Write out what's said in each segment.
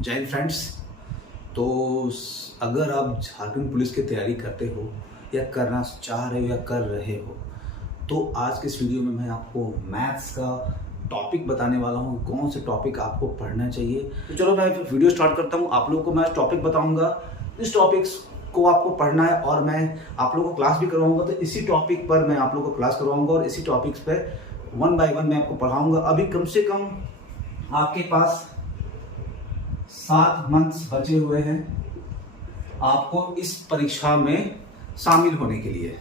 जय हिंद फ्रेंड्स। तो अगर आप झारखंड पुलिस की तैयारी करते हो या करना चाह रहे हो या कर रहे हो तो आज के इस वीडियो में मैं आपको मैथ्स का टॉपिक बताने वाला हूँ। कौन से टॉपिक आपको पढ़ना चाहिए। तो चलो मैं वीडियो स्टार्ट करता हूँ। आप लोगों को मैं टॉपिक बताऊँगा, इस टॉपिक्स को आपको पढ़ना है और मैं आप लोगों को क्लास भी करवाऊँगा। तो इसी टॉपिक पर मैं आप लोगों को क्लास करवाऊँगा और इसी टॉपिक्स पर 1 बाय 1 मैं आपको पढ़ाऊँगा। अभी कम से कम आपके पास 7 मंथ्स बचे हुए हैं आपको इस परीक्षा में शामिल होने के लिए।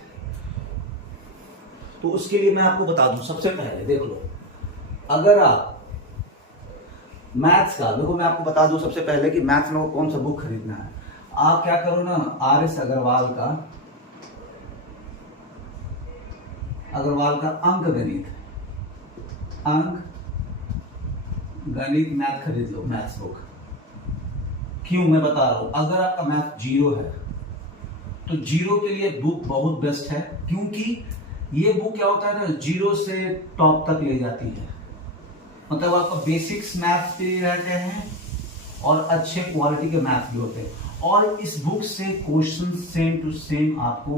तो उसके लिए मैं आपको बता दूं, सबसे पहले देख लो, अगर आप मैथ्स का देखो, मैं आपको बता दूं सबसे पहले कि मैथ्स में कौन सा बुक खरीदना है। आप क्या करो ना, RS अग्रवाल का अंक गणित मैथ खरीद लो, मैथ्स बुक। क्यों मैं बता रहा हूं, अगर आपका मैथ जीरो है तो जीरो के लिए बुक बहुत बेस्ट है, क्योंकि ये बुक क्या होता है ना, जीरो से टॉप तक ले जाती है। मतलब आपका बेसिक्स मैथ्स भी रहते हैं और अच्छे क्वालिटी के मैथ्स भी होते हैं। और इस बुक से क्वेश्चन सेम टू सेम आपको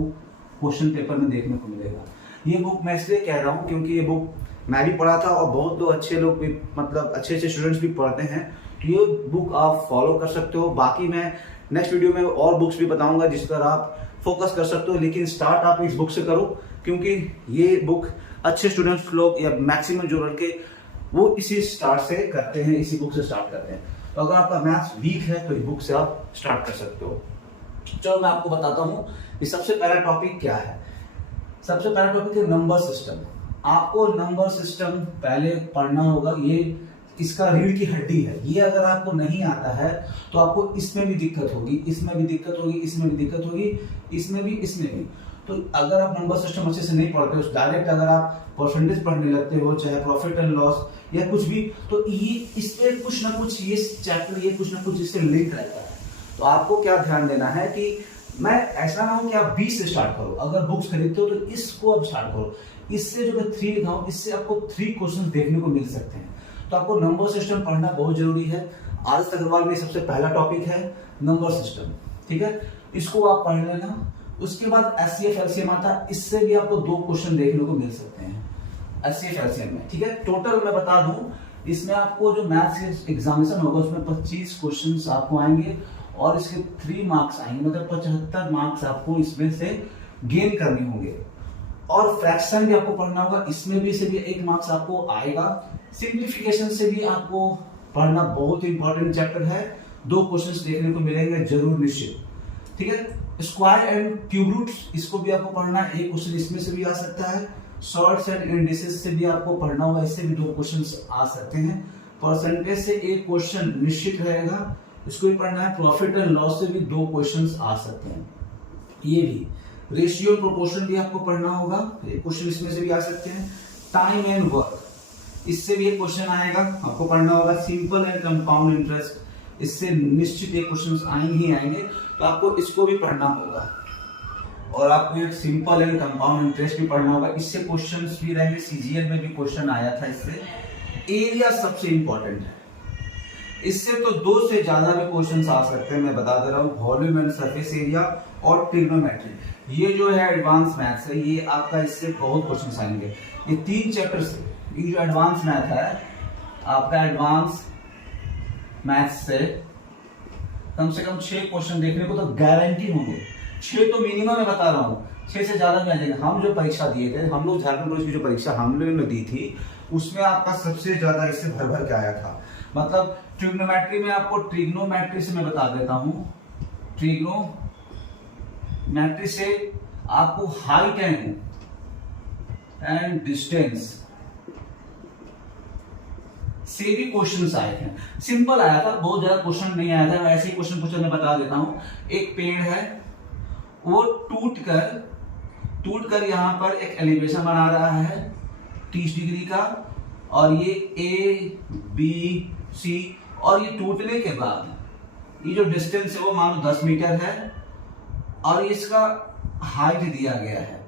क्वेश्चन पेपर में देखने को मिलेगा। ये बुक मैं इसलिए कह रहा हूँ क्योंकि ये बुक मैं भी पढ़ा था और बहुत लोग अच्छे लोग भी, मतलब अच्छे स्टूडेंट्स भी पढ़ते हैं। तो ये बुक आप फॉलो कर सकते हो। बाकी मैं नेक्स्ट वीडियो में और बुक्स भी बताऊंगा जिस पर आप फोकस कर सकते हो, लेकिन स्टार्ट आप इस बुक से करो क्योंकि ये बुक अच्छे स्टूडेंट्स लोग या मैक्सिमम जो लड़के वो इसी स्टार्ट से करते हैं, इसी बुक से स्टार्ट करते हैं। तो अगर आपका मैथ्स वीक है तो इस बुक से आप स्टार्ट कर सकते हो। चलो मैं आपको बताता हूँ कि सबसे पहला टॉपिक क्या है। सबसे पहला टॉपिक है नंबर सिस्टम। आपको नंबर सिस्टम पहले पढ़ना होगा। ये इसका रीढ़ की हड्डी है। ये अगर आपको नहीं आता है तो आपको इसमें भी दिक्कत होगी, इसमें भी दिक्कत होगी, इसमें भी दिक्कत होगी, इसमें भी। तो अगर आप नंबर सिस्टम अच्छे से नहीं पढ़ते हो, डायरेक्ट अगर आप परसेंटेज पढ़ने लगते हो, चाहे प्रॉफिट एंड लॉस या कुछ भी, तो ये इस पे कुछ ना कुछ ये चैप्टर, ये कुछ ना कुछ इससे लिंक रहता है। तो आपको क्या ध्यान देना है कि मैं ऐसा ना हो कि आप 20 से स्टार्ट करो। अगर बुक्स खरीदते हो तो इसको आप स्टार्ट करो। इससे जो मैं 3 लिखा हूं, इससे आपको 3 क्वेश्चन देखने को मिल सकते हैं। तो आपको नंबर सिस्टम पढ़ना बहुत जरूरी है। RS अग्रवाल में सबसे पहला टॉपिक है नंबर सिस्टम, ठीक है। इसको आप पढ़ लेना। उसके बाद SCF LCM आता है, इससे भी आपको 2 क्वेश्चन देखने को मिल सकते हैं SCF LCM में, ठीक है। टोटल मैं बता दूं, इसमें आपको जो मैथ्स एग्जामिनेशन होगा उसमें 25 क्वेश्चन आपको आएंगे और इसके 3 मार्क्स आएंगे, मतलब 75 मार्क्स आपको इसमें से गेन करने होंगे। और फ्रैक्शन भी आपको पढ़ना होगा, इसमें भी से भी 1 मार्क्स आपको आएगा। सिंप्लीफिकेशन से भी आपको पढ़ना बहुत इंपॉर्टेंट चैप्टर है। 2 क्वेश्चंस देखने को मिलेंगे जरूर, निश्चित, ठीक है। स्क्वायर एंड क्यूब रूट्स, इसको भी आपको पढ़ना है। 1 क्वेश्चन इसमें से भी आ सकता है। शॉर्ट्स एंड इंडिसेस से भी आपको पढ़ना होगा, इससे भी 2 क्वेश्चंस आ सकते हैं। परसेंटेज से 1 क्वेश्चन निश्चित रहेगा, इसको भी पढ़ना है। प्रॉफिट एंड लॉस से भी 2 क्वेश्चंस आ सकते हैं। ये भी रेशियो प्रोपोर्शन भी आपको पढ़ना होगा, 1 क्वेश्चन इसमें से भी आ सकते हैं। टाइम एंड वर्क, इससे भी 1 क्वेश्चन आएगा, आपको पढ़ना होगा। सिंपल एंड कंपाउंड इंटरेस्ट, इससे निश्चित 1 क्वेश्चन आएंगे ही आएंगे, तो आपको इसको भी पढ़ना होगा। और आपको एक सिंपल एंड कंपाउंड इंटरेस्ट भी पढ़ना होगा, इससे क्वेश्चंस भी रहेंगे। CGL में भी क्वेश्चन आया था इससे। एरिया सबसे इंपॉर्टेंट है, इससे तो 2 से ज्यादा भी क्वेश्चंस आ सकते हैं, मैं बता दे रहा हूँ। वॉल्यूम एंड सरफेस एरिया और ट्रिग्नोमेट्री, ये जो है एडवांस मैथ्स है, ये आपका इससे बहुत क्वेश्चंस आएंगे। ये 3 चैप्टर से, ये जो एडवांस मैथ है आपका, एडवांस मैथ्स से कम से कम 6 क्वेश्चन देखने को तो गारंटी होंगे। 6 तो मिनिमम मैं बता रहा हूँ, 6 से ज्यादा भी आ जाएंगे। हम जो परीक्षा दिए थे, हम लोग झारखंड पुलिस की जो परीक्षा हम लोगों ने दी थी, उसमें आपका सबसे ज्यादा इससे भर भर के आया था। मतलब ट्रिग्नोमेट्री में आपको, ट्रिग्नोमेट्री से मैं बता देता हूं, ट्रिग्नोमेट्री से आपको हाइट एंड डिस्टेंस से भी क्वेश्चन आए थे। सिंपल आया था, बहुत ज्यादा क्वेश्चन नहीं आया था। ऐसे ही क्वेश्चन पूछा, मैं बता देता हूं। एक पेड़ है, वो टूट कर यहां पर एक एलिवेशन बना रहा है 30 डिग्री का, और ये ABC, और ये टूटने के बाद ये जो डिस्टेंस है वो मान लो 10 मीटर है और इसका हाइट दिया गया है।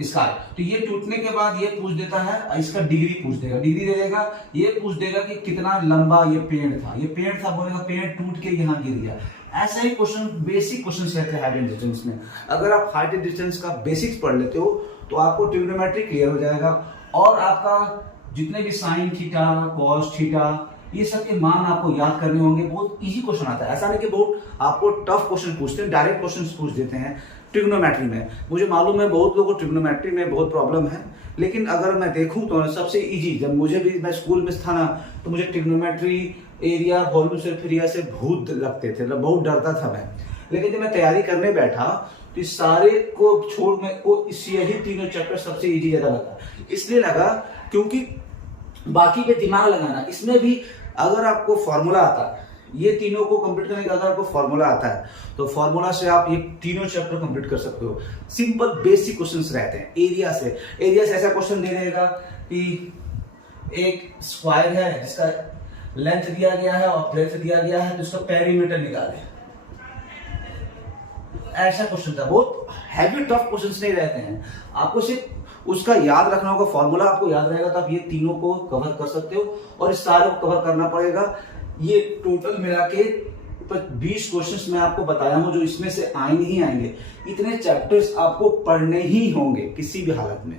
इसका, तो ये टूटने के बाद ये पूछ देता है, इसका डिग्री पूछ देगा, डिग्री दे देगा, ये पूछ देगा कि कितना लंबा ये पेड़ था, ये पेड़ था, बोलेगा पेड़ टूट के यहाँ गिर गया। ऐसा ही क्वेश्चन, बेसिक क्वेश्चन रहते हैं हाइट एंड डिस्टेंस में। अगर आप हाइट एंड डिस्टेंस का बेसिक्स पढ़ लेते हो तो आपको ट्रिग्नोमेट्री क्लियर हो जाएगा, और आपका जितने भी साइन थीटा, कॉस थीटा, ये सब के मान आपको याद करने होंगे। बहुत इजी क्वेश्चन आता है, ऐसा नहीं कि बहुत आपको टफ क्वेश्चन पूछते हैं, डायरेक्ट क्वेश्चन पूछ देते हैं ट्रिग्नोमेट्री में। मुझे मालूम है बहुत लोगों को ट्रिग्नोमेट्री में बहुत प्रॉब्लम है, लेकिन अगर मैं देखूं तो सबसे इजी, जब मुझे भी, मैं स्कूल में था ना, तो मुझे ट्रिग्नोमेट्री, एरिया, वॉल्यूम, सरफेस से भूत लगते थे, बहुत डरता था मैं। लेकिन जब मैं तैयारी करने बैठा तो इस सारे को छोड़ में को यही तीनों चैप्टर सबसे इजी ज्यादा लगा। इसलिए लगा क्योंकि बाकी पे दिमाग लगाना, इसमें भी अगर आपको फॉर्मूला आता है, ये तीनों को कंप्लीट करने का अगर आपको फॉर्मूला आता है तो फॉर्मूला से आप ये तीनों चैप्टर कंप्लीट कर सकते हो। सिंपल बेसिक क्वेश्चंस रहते हैं। एरिया से ऐसा क्वेश्चन दे देगा कि एक स्क्वायर है जिसका लेंथ दिया गया है और ब्रेड्थ दिया गया है, तो उसका पेरीमीटर निकाले, ऐसा क्वेश्चन था। बहुत हैवी टफ क्वेश्चंस नहीं रहते हैं, आपको सिर्फ उसका याद रखना होगा, फॉर्मूला आपको याद रहेगा तो आप ये तीनों को कवर कर सकते हो, और इस सारे को कवर करना पड़ेगा। ये टोटल मिला के 20 क्वेश्चंस मैं आपको बताया हूं जो इसमें से आएंगे ही आएंगे। इतने चैप्टर्स आपको पढ़ने ही होंगे किसी भी हालत में,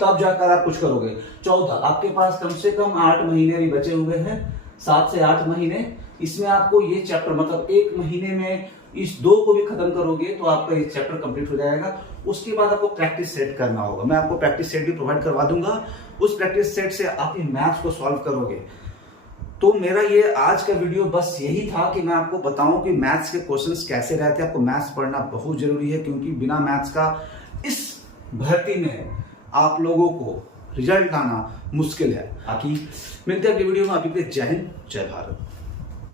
तब जाकर आप कुछ करोगे। 14, आपके पास कम से कम 8 महीने भी बचे हुए हैं, 7 से 8 महीने। इसमें आपको ये चैप्टर, मतलब 1 महीने में इस 2 को भी खत्म करोगे तो आपका ये चैप्टर कंप्लीट हो जाएगा। उसके बाद आपको प्रैक्टिस सेट करना होगा, मैं आपको प्रैक्टिस सेट भी प्रोवाइड करवा दूंगा। उस प्रैक्टिस सेट से आप ये मैथ्स को सॉल्व करोगे। तो मेरा ये आज का वीडियो बस यही था कि मैं आपको बताऊं कि मैथ्स के क्वेश्चंस कैसे रहते हैं। आपको मैथ्स पढ़ना बहुत जरूरी है, क्योंकि बिना मैथ्स का इस भर्ती में आप लोगों को रिजल्ट आना मुश्किल है। बाकी मिलते हैं अगली वीडियो में। अभी के लिए जय हिंद, जय भारत।